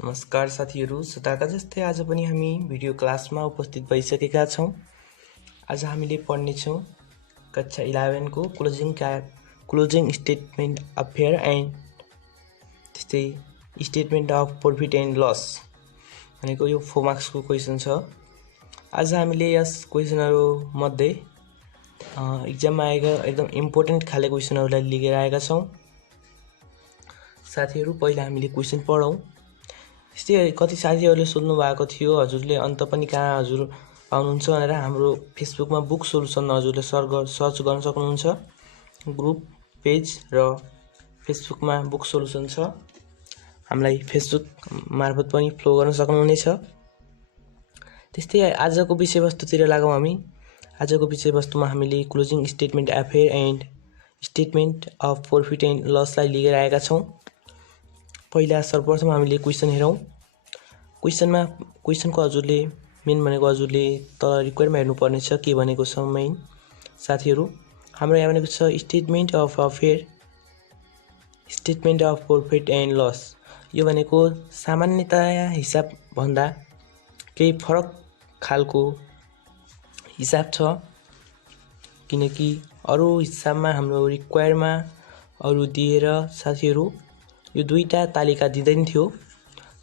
नमस्कार साथीहरु, सदाका जस्तै आज पनि हामी भिडियो क्लासमा उपस्थित भइसकेका छौं। आज हामीले पढ्ने छौं कक्षा 11 को closing statement of affair and त्यस्तै statement of profit and loss भनेको यो 4 मार्क्स को क्वेशन छ। आज हामीले यस क्वेशनहरु मध्ये एक्जाममा आएका एकदम इम्पोर्टेन्ट खाले क्वेशनहरुलाई लिएर आएका छौं। साथीहरु, पहिला हामीले क्वेशन पढौं। त्यस्तै कति साथीहरुले सोध्नु भएको थियो हजुरले अन्त पनि कहाँ हजुर पाउनुहुन्छ भनेर। हाम्रो फेसबुकमा बुक सोलुसन हजुरले सर्च गर्न सक्नुहुन्छ। ग्रुप पेज र फेसबुकमा बुक सोलुसन छ। हामीलाई फेसबुक मार्फत पनि फ्लो गर्न सक्नुहुनेछ। त्यस्तै आजको विषयवस्तुतिर लागौं हामी। आजको विषयवस्तुमा हामीले closing statement of affair and statement of profit and लसलाई लिएर आएका छौं। पहिला सर्वप्रथम हामीले क्वेशन हेरौं। क्वेशनको हजुरले मेन भनेको हजुरले तल रिक्वायरमा हेर्नु पर्ने छ के भनेको छ मेन। साथीहरु, हाम्रो यहाँ भनेको छ statement of fair statement of profit and loss. यो भनेको सामान्यतया हिसाब भन्दा केही फरक खालको हिसाब छ, किनकि अरु हिसाबमा हाम्रो रिक्वायरमा अरु दिएर साथीहरु यो दुईटा तालिका दिँदैन थियो,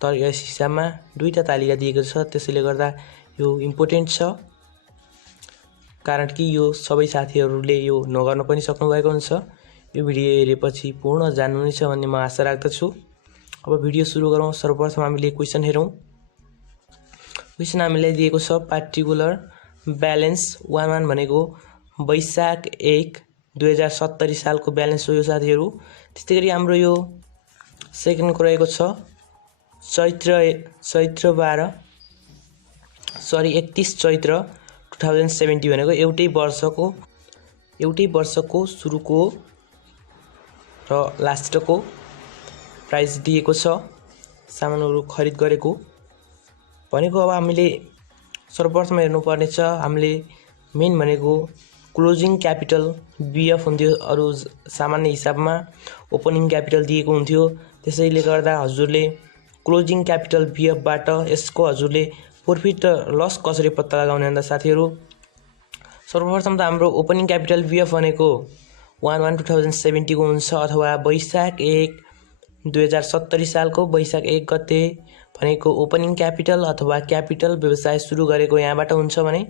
तर यस हिसाबमा दुईटा तालिका दिएको छ। त्यसैले गर्दा यो इम्पोर्टेन्ट छ, कारण कि यो सबै साथीहरुले यो नगर्न पनि सक्नु भएको हुन्छ। यो भिडियो हेरेपछि पूर्ण जान्नुहुनेछ भन्ने म आशा राख्दछु। अब भिडियो सुरु गरौँ। सर्वप्रथम हामीले क्वेशन हेरौं। क्वेशन हामीलाई दिएको छ पार्टिकुलर ब्यालेन्स 11 भनेको वैशाख 1 2070 सालको ब्यालेन्स हो यो साथीहरु। त्यस्तैगरी हाम्रो यो सेकेन्डको रहेको छ चैत्र 31 चैत्र 2070 भनेको एउटै वर्षको सुरुको र लास्टको प्राइस दिएको छ सामानहरु खरिद गरेको भनेको। अब हामीले सर्वप्रथम हेर्नु पर्ने छ, हामीले मेन भनेको क्लोजिङ क्यापिटल बीएफ हुन्थ्यो। अरु सामान्य हिसाबमा ओपनिङ क्यापिटल दिएको हुन्थ्यो। त्यसैले गर्दा हजुरले क्लोजिङ क्यापिटल बीएफ बाट यसको हजुरले प्रॉफिट र लस कसरी पत्ता लगाउने भन्दा साथीहरु, सर्वप्रथम त हाम्रो ओपनिङ क्यापिटल बीएफ भनेको 11/2070 को हुन्छ, अथवा वैशाख 1 2070 सालको वैशाख 1 गते भनेको ओपनिङ क्यापिटल अथवा क्यापिटल व्यवसाय सुरु गरेको यहाँबाट हुन्छ भने।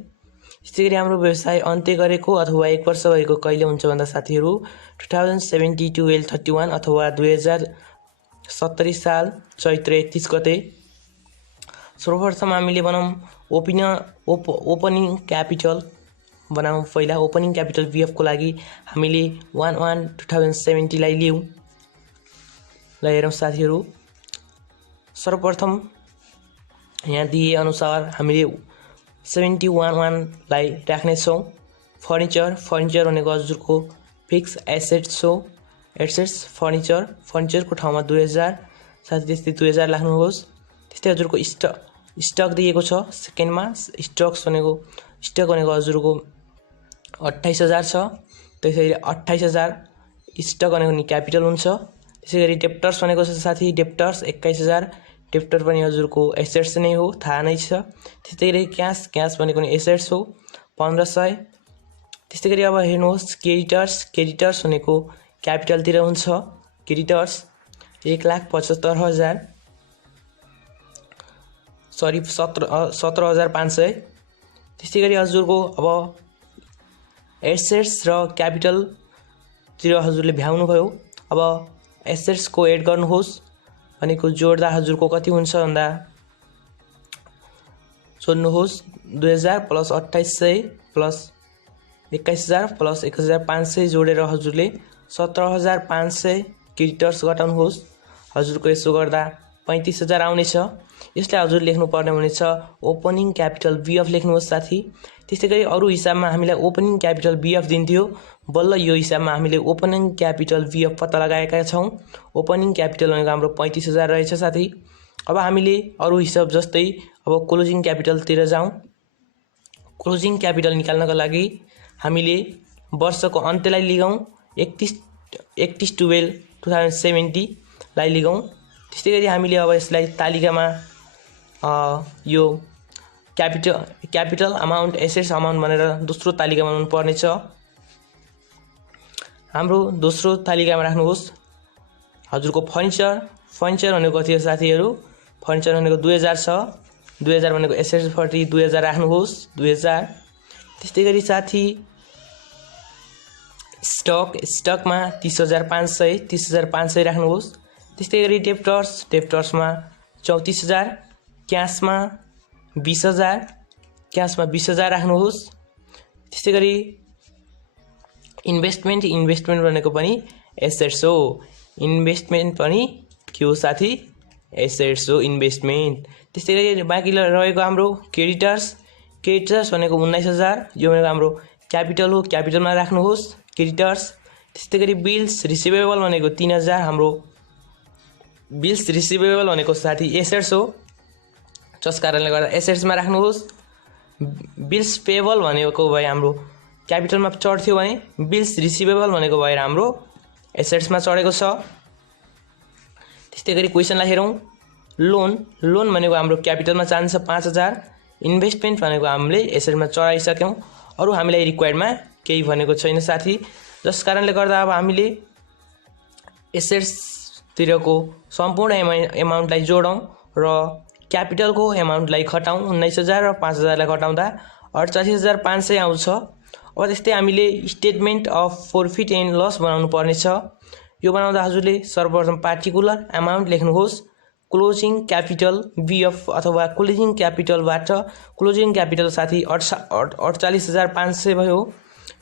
त्यसैगरी हाम्रो व्यवसाय अन्त्य गरेको अथवा 1 वर्ष भएको कहिले हुन्छ भन्दा साथीहरु 2070 12/31 अथवा 2070 साल चैत्र 31 गते। सर्वप्रथम हामीले बनाऊँ ओपनिङ क्यापिटल बनाऊँ। पहिला ओपनिङ क्यापिटल बीएफ को लागि हामीले 1/1/2070 लाई लियौं। ल हेरौं साथीहरु, सर्वप्रथम यहाँ दिए अनुसार हामीले 71 लाई राख्ने छौं। फर्निचर भनेको हजुरको फिक्स एसेट्स हो। फर्निचरको ठाउँमा 2000 साथै त्यस्तै 2000 राख्नुहोस्। त्यस्तै हजुरको स्टक दिएको छ सेकेन्डमा। स्टक भनेको हजुरको 28000 छ। त्यसैले 28000 स्टक भनेको नि क्यापिटल हुन्छ। त्यसैगरी डेप्टर्स भनेको छ साथी, डेप्टर्स 21000। डेप्टर पनि हजुरको एसेट्स नै हो, थाहा नै छ। त्यस्तैगरी क्याश भनेको नि एसेट्स हो 1500। त्यस्तैगरी अब हेर्नुहोस् क्रेडिटर्स भनेको क्यापिटल तिर हुन्छ। Creditors 1,75,000 sorry 17,500। त्यस्तैगरी हजुरको अब एसेट्स र क्यापिटल तिर हजुरले भ्याउनु भयो। अब एसेट्स को एड गर्नुहोस् भनेको जोड्दा हजुरको कति हुन्छ भन्दा सोध्नुहोस् 2000 प्लस 2800 प्लस 21000 प्लस 1500 जोडेर हजुरले 17500 क्रेडिटर्स घटाउनुहोस्। हजुरको यसो गर्दा 35000 आउनेछ। यसलाई हजुर लेख्नु पर्ने हुनेछ ओपनिङ क्यापिटल बीएफ लेख्नुहोस् साथी। त्यस्तैगरी अरु हिसाबमा हामीलाई ओपनिङ क्यापिटल बीएफ दिन्थ्यो, बल्ल यो हिसाबमा हामीले ओपनिङ क्यापिटल बीएफ पत्ता लगाएका छौं। ओपनिङ क्यापिटल भनेको हाम्रो 35000 रहेछ साथी। अब हामीले अरु हिसाब जस्तै अब क्लोजिङ क्यापिटल तिर जाउँ। क्लोजिङ क्यापिटल निकाल्नका लागि हामीले वर्षको अन्त्यलाई लिगौं 31/12/2070 लाई लिगौं। त्यस्तै गरी हामीले अब यसलाई तालिकामा यो क्यापिटल अमाउन्ट एसेट्स अमाउन्ट भनेर दोस्रो तालिकामा हुनु पर्नेछ। हाम्रो दोस्रो तालिकामा राख्नुहोस् हजुरको फर्निचर भनेको कति हो साथीहरू? फर्निचर भनेको 2000 छ। 2000 भनेको एसेट्स फर्टी 2000 राख्नुहोस् 2000। त्यस्तै गरी साथी स्टकमा 30500 राख्नुहोस्। त्यस्तै गरी डेप्टर्समा 34000, क्याशमा 20000 राख्नुहोस्। त्यस्तै गरी इन्भेस्टमेन्ट भनेको पनि एसेट्स हो। इन्भेस्टमेन्ट पनि के हो साथी? एसेट्स हो इन्भेस्टमेन्ट। त्यस्तै गरी बाँकी रहेको हाम्रो क्रेडिटर्स भनेको 19000, यो भनेको हाम्रो क्यापिटल हो, क्यापिटलमा राख्नुहोस् क्रेडिटर्स। त्यस्तै गरी बिल्स रिसिभेबल भनेको 3000, हाम्रो बिल्स रिसिभेबल भनेको साथी एसेट्स हो, जस कारणले गर्दा एसेट्समा राख्नुहोस्। बिल्स पेएबल भनेको भए हाम्रो क्यापिटलमा चढ्थ्यो भने बिल्स रिसिभेबल भनेको भएर हाम्रो एसेट्समा चढेको छ। त्यस्तै गरी क्वेसनलाई हेरौँ। लोन भनेको हाम्रो क्यापिटलमा जान्छ 5000, इन्भेस्टमेन्ट भनेको हामीले एसेटमा चढाइसक्यौँ, अरू हामीलाई रिक्वायर्डमा केही भनेको छैन साथी, जस कारणले गर्दा अब हामीले एसेट्सतिरको सम्पूर्ण एमाउन्टलाई जोडौँ र क्यापिटलको एमाउन्टलाई घटाउँ। 19000 र 5000लाई घटाउँदा 48500 आउँछ। अब त्यस्तै हामीले statement of profit and loss बनाउनु पर्नेछ। यो बनाउँदा हजुरले सर्वप्रथम पार्टिकुलर अमाउन्ट लेख्नुहोस्। क्लोजिङ क्यापिटल बीएफ अथवा क्लोजिङ क्यापिटलबाट क्लोजिङ क्यापिटल साथी 48500 भयो।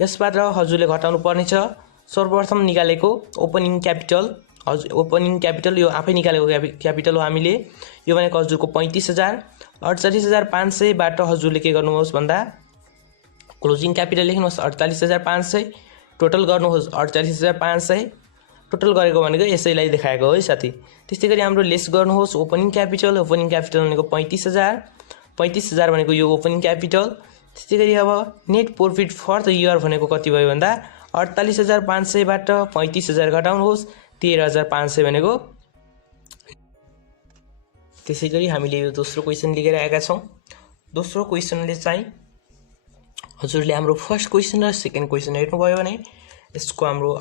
यसबाट हजुरले घटाउनु पर्नेछ सर्वप्रथम निकालेको ओपनिङ क्यापिटल। ओपनिङ क्यापिटल यो आफै निकालेको क्यापिटल हो हामीले, यो भनेको हजुरको 35000। 48500बाट हजुरले के गर्नुहोस् भन्दा क्लोजिङ क्यापिटल लेख्नुहोस् 48500, टोटल गर्नुहोस् 48500। टोटल गरेको भनेको यसैलाई देखाएको हो है साथी। त्यस्तै गरी हाम्रो लेस गर्नुहोस् ओपनिङ क्यापिटल भनेको 35000 भनेको यो ओपनिङ क्यापिटल। त्यस्तै गरी अब net profit for the year भनेको कति भयो भन्दा 48500बाट 35000 घटाउनुहोस् 13500 भनेको। त्यसै गरी हामीले यो दोस्रो क्वेसन लिएर आएका छौँ। दोस्रो क्वेसनले चाहिँ हजुरले हाम्रो फर्स्ट क्वेसन र सेकेन्ड क्वेसन हेर्नुभयो भने यसको हाम्रो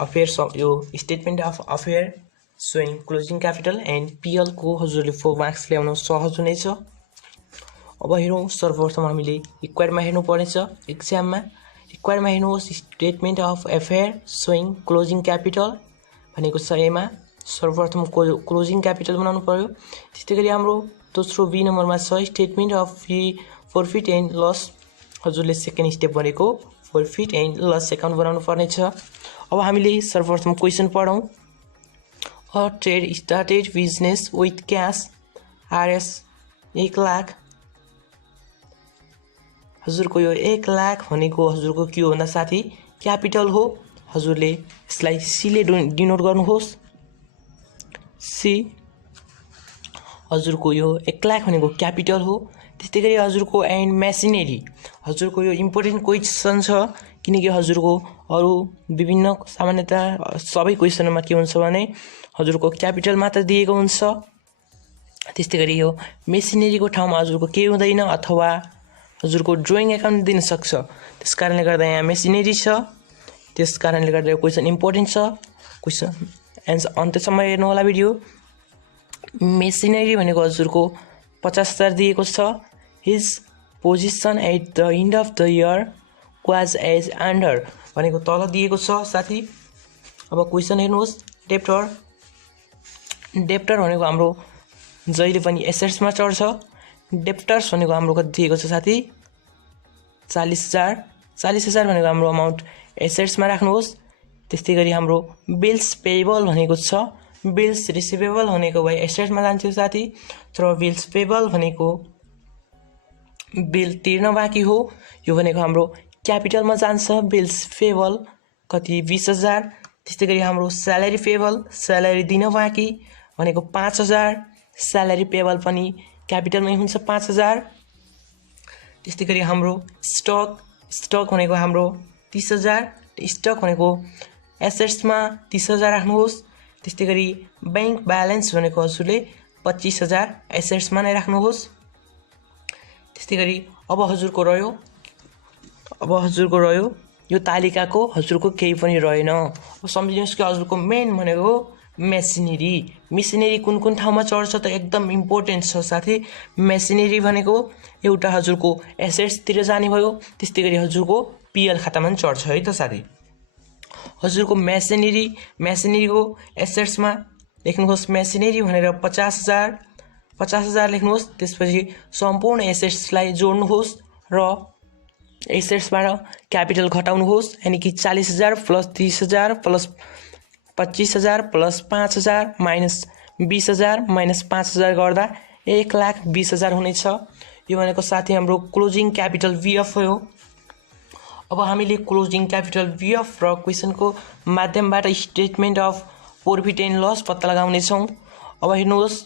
यो statement of affair showing closing capital and PL को हजुरले 4 मार्क्स ल्याउन सहज हुनेछ। अब हेरौँ सर्वप्रथम हामीले रिक्वायर्डमा हेर्नुपर्नेछ। एक्जाममा रिक्वायर्डमा हेर्नुहोस् statement of affair showing closing capital भनेको छ एमा। सर्वप्रथम क्लोजिङ क्यापिटल बनाउनु पर्यो। त्यस्तै गरी हाम्रो दोस्रो बी नम्बरमा छ statement of profit and loss. हजुरले सेकेन्ड स्टेप भनेको प्रॉफिट एन्ड लस एकाउन्ट बनाउनु पर्नेछ। अब हामीले सर्वप्रथम क्वेसन पढौँ। A trade started business with cash RS 1 lakh. हजुरको यो 1 लाख भनेको हजुरको के हो भन्दा साथी क्यापिटल हो। हजुरले यसलाई सीले डिनोट गर्नुहोस्। सी हजुरको यो 1 लाख भनेको क्यापिटल हो। त्यस्तै गरी हजुरको एन्ड मेसिनरी हजुरको यो इम्पोर्टेन्ट क्वेसन छ, किनकि हजुरको अरू विभिन्न सामान्यतः सबै क्वेसनमा के हुन्छ भने हजुरको क्यापिटल मात्र दिएको हुन्छ। त्यस्तै गरी यो मेसिनरीको ठाउँमा हजुरको केही हुँदैन अथवा हजुरको ड्रइङ एकाउन्ट दिन सक्छ, त्यस कारणले गर्दा यहाँ मेसिनरी छ। त्यस कारणले गर्दा यो क्वेसन इम्पोर्टेन्ट छ। क्वेसन एन्सर अन्त्यसम्म हेर्नु होला भिडियो। मेसिनरी भनेको हजुरको 50000 दिएको छ। His position at the end of the year was as under भनेको तल दिएको छ साथी। अब क्वेसन हेर्नुहोस्। डेप्टर भनेको हाम्रो जहिले पनि एसेट्समा चढ्छ। डेप्टर्स भनेको हाम्रो कति दिएको छ साथी 40000। 40000 भनेको हाम्रो अमाउन्ट एसेट्समा राख्नुहोस्। त्यस्तै गरी हाम्रो बिल्स पेएबल भनेको छ। बिल्स रिसिभेबल भनेको भए एसेट्समा जान्थ्यो साथी, तर बिल्स पेएबल भनेको बिल तिर्न बाँकी हो, यो भनेको हाम्रो क्यापिटलमा जान्छ। बिल्स पेएबल कति 20000। त्यस्तै गरी हाम्रो स्यालेरी पेएबल स्यालेरी दिन बाँकी भनेको 5000। स्यालेरी पेएबल पनि क्यापिटलमै हुन्छ 5000। त्यस्तै गरी हाम्रो स्टक भनेको हाम्रो 30000। स्टक भनेको एसेट्समा 30000 राख्नुहोस्। त्यस्तै गरी ब्याङ्क ब्यालेन्स भनेको हजुरले 25,000 एसेट्समा नै राख्नुहोस्। त्यस्तै गरी अब हजुरको रह्यो यो तालिकाको हजुरको केही पनि रहेन। अब सम्झिनुहोस् कि हजुरको मेन भनेको मेसिनरी कुन ठाउँमा चढ्छ त एकदम इम्पोर्टेन्ट छ साथी। मेसिनरी भनेको एउटा हजुरको एसेट्सतिर जाने भयो, त्यस्तै गरी हजुरको पिएल खातामा पनि चढ्छ है त साथी। हजुरको मेसिनरीको एसेट्समा लेख्नुहोस् मेसिनरी भनेर 50,000 लेख्नुहोस्। त्यसपछि सम्पूर्ण एसेट्सलाई जोड्नुहोस् र एसेट्सबाट क्यापिटल घटाउनुहोस्, यानी कि 40,000 plus 30,000 plus 25,000 plus 5,000 minus 20,000 minus 5,000 गर्दा 1,20,000 हुनेछ। यो भनेको साथी हाम्रो क्लोजिङ क्यापिटल VF हो। अब हामीले क्लोजिङ क्यापिटल VF र क्वेसनको माध्यमबाट statement of profit and loss पत्ता लगाउनेछौँ। अब हेर्नुहोस्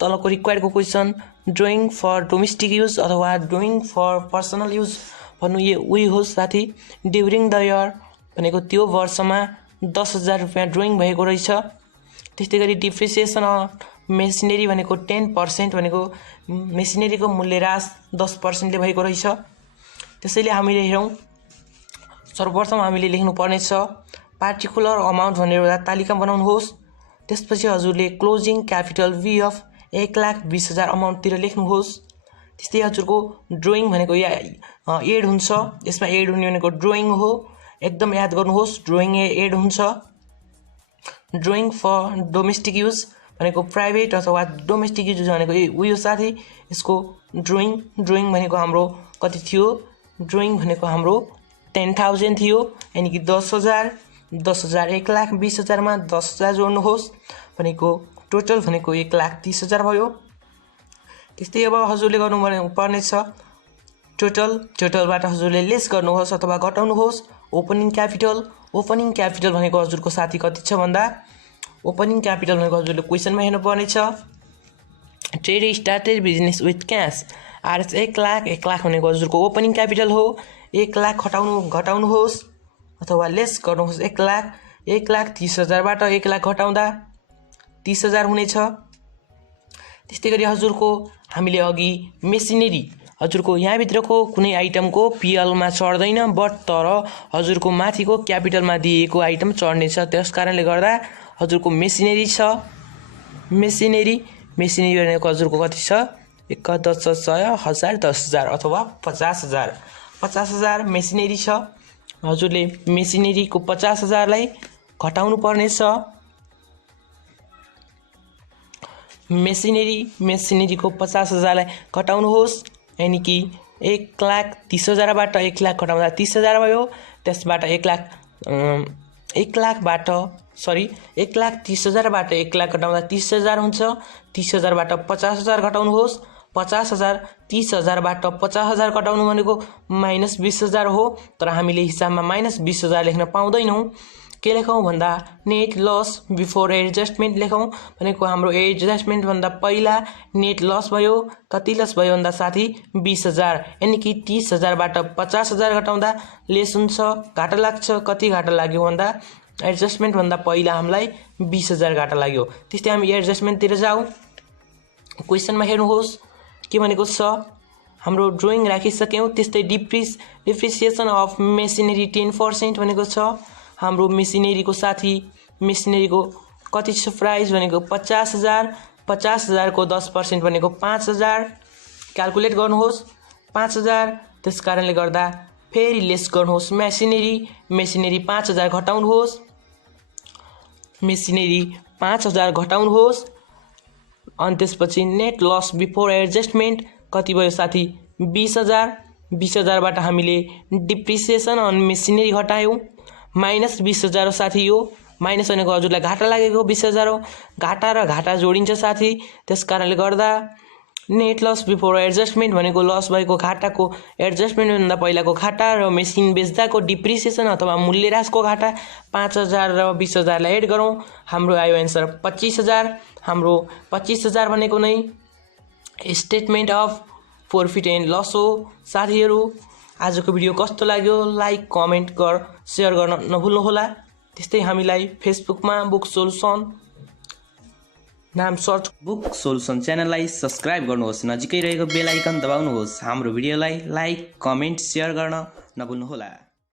तलको रिक्वायर्डको question drawing for domestic use अथवा ड्रइङ फर पर्सनल युज भन्नु उही हो साथी। ड्युरिङ द इयर भनेको त्यो वर्षमा 10,000 रुपियाँ ड्रइङ भएको रहेछ। त्यस्तै गरी डिप्रिसिएसन अन मेसिनरी भनेको 10% भनेको मेसिनरीको मूल्यह्रास 10%ले भएको रहेछ। त्यसैले हामीले हेरौँ सर्वप्रथम हामीले लेख्नुपर्ने छ पार्टिकुलर अमाउन्ट भनेर एउटा तालिका बनाउनुहोस्। त्यसपछि हजुरले क्लोजिङ क्यापिटल VF 1,20,000 अमाउन्टतिर लेख्नुहोस्। त्यस्तै हजुरको ड्रइङ भनेको एड हुन्छ, यसमा एड हुने भनेको ड्रइङ हो, एकदम याद गर्नुहोस् ड्रइङ एड हुन्छ। ड्रइङ फर डोमेस्टिक युज भनेको प्राइभेट अथवा डोमेस्टिक युज भनेको उयो साथी। यसको ड्रइङ भनेको हाम्रो कति थियो, ड्रइङ भनेको हाम्रो 10,000 थियो, यानी कि 10,000 1,20,000 मा 10,000 जोड्नुहोस् भनेको टोटल भनेको 1,30,000 भयो। त्यस्तै अब हजुरले गर्नुपर्ने छ टोटलबाट हजुरले लेस गर्नुहोस् अथवा घटाउनुहोस् ओपनिङ क्यापिटल भनेको हजुरको साथी कति छ भन्दा ओपनिङ क्यापिटल भनेको हजुरले क्वेसनमा हेर्नुपर्ने छ trade started business with cash RS 1,00,000 भनेको हजुरको ओपनिङ क्यापिटल हो। 1,00,000 घटाउनुहोस् अथवा लेस गर्नुहोस् 1,30,000 बाट 1,00,000 घटाउँदा 30,000 हुनेछ। त्यस्तै गरी हजुरको हामीले अघि मेसिनरी हजुरको यहाँभित्रको कुनै आइटमको पिएलमा चढ्दैन, बट तर हजुरको माथिको क्यापिटलमा दिएको आइटम चढ्नेछ। त्यस कारणले गर्दा हजुरको मेसिनरी छ। मेसिनरी भनेको हजुरको कति छ 1,10,000 10,000 अथवा 50,000 मेसिनरी छ। हजुरले मेसिनरीको 50,000 लाई घटाउनु पर्नेछ। मेसिनरीको 50,000 लाई घटाउनुहोस्, यानी कि 1,30,000 बाट 1,00,000 घटाउँदा 30,000 भयो। त्यसबाट 1,30,000 बाट 1,00,000 घटाउँदा 30,000 हुन्छ। 30,000 बाट 50,000 घटाउनुहोस्। 50,000 30,000 बाट 50,000 घटाउनु भनेको माइनस 20,000 हो, तर हामीले हिसाबमा माइनस 20,000 लेख्न पाउँदैनौँ। के लेखौँ भन्दा नेट लस बिफोर एडजस्टमेन्ट लेखौँ भनेको हाम्रो एडजस्टमेन्ट भन्दा पहिला नेट लस भयो। कति लस भयो भन्दा साथी 20,000, यानी कि 30,000 बाट 50,000 घटाउँदा लेस हुन्छ, घाटा लाग्छ। कति घाटा लाग्यो भन्दा एडजस्टमेन्ट भन्दा पहिला हामीलाई 20,000 घाटा लाग्यो। त्यस्तै हामी एडजस्टमेन्टतिर जाउँ। क्वेसनमा हेर्नुहोस् के भनेको छ, हाम्रो ड्रइङ राखिसक्यौँ। त्यस्तै डिप्रिसिएसन अफ मेसिनरी 10% भनेको छ। हाम्रो मेसिनरीको साथी मेसिनरीको कति छ प्राइस भनेको 50,000, 50,000 को 10% भनेको 5,000 क्याल्कुलेट गर्नुहोस् 5,000। त्यस कारणले गर्दा फेरि लेस गर्नुहोस् मेसिनरी 5,000 घटाउनुहोस्, अनि त्यसपछि नेट लस बिफोर एडजस्टमेन्ट कति भयो साथी 20,000 बाट हामीले डिप्रिसिएसन अन मेसिनरी घटायौँ माइनस 20,000 हो साथी। यो माइनस भनेको हजुरलाई घाटा लागेको 20,000 हो। घाटा र घाटा जोडिन्छ साथी। त्यस कारणले गर्दा नेट लस बिफोर एडजस्टमेन्ट भनेको लस भएको घाटाको एडजस्टमेन्ट भन्दा पहिलाको घाटा र मेसिन बेच्दाको डिप्रिसिएसन अथवा मूल्यह्रासको घाटा 5,000 र 20,000 लाई एड गरौँ, हाम्रो आयो एन्सर 25,000। हाम्रो 25,000 भनेको नै statement of profit and loss हो। साथीहरू आजको भिडियो कस्तो लाग्यो लाइक कमेन्ट सेयर गर्न नभुल्नुहोला। त्यस्तै हामीलाई फेसबुकमा बुक सोल्युसन नाम सर्च बुक सोल्युसन च्यानललाई सब्स्क्राइब गर्नुहोस्, नजिकै रहेको बेल आइकन दबाउनुहोस्, हाम्रो भिडियोलाई लाइक, कमेन्ट, सेयर गर्न नभुल्नुहोला।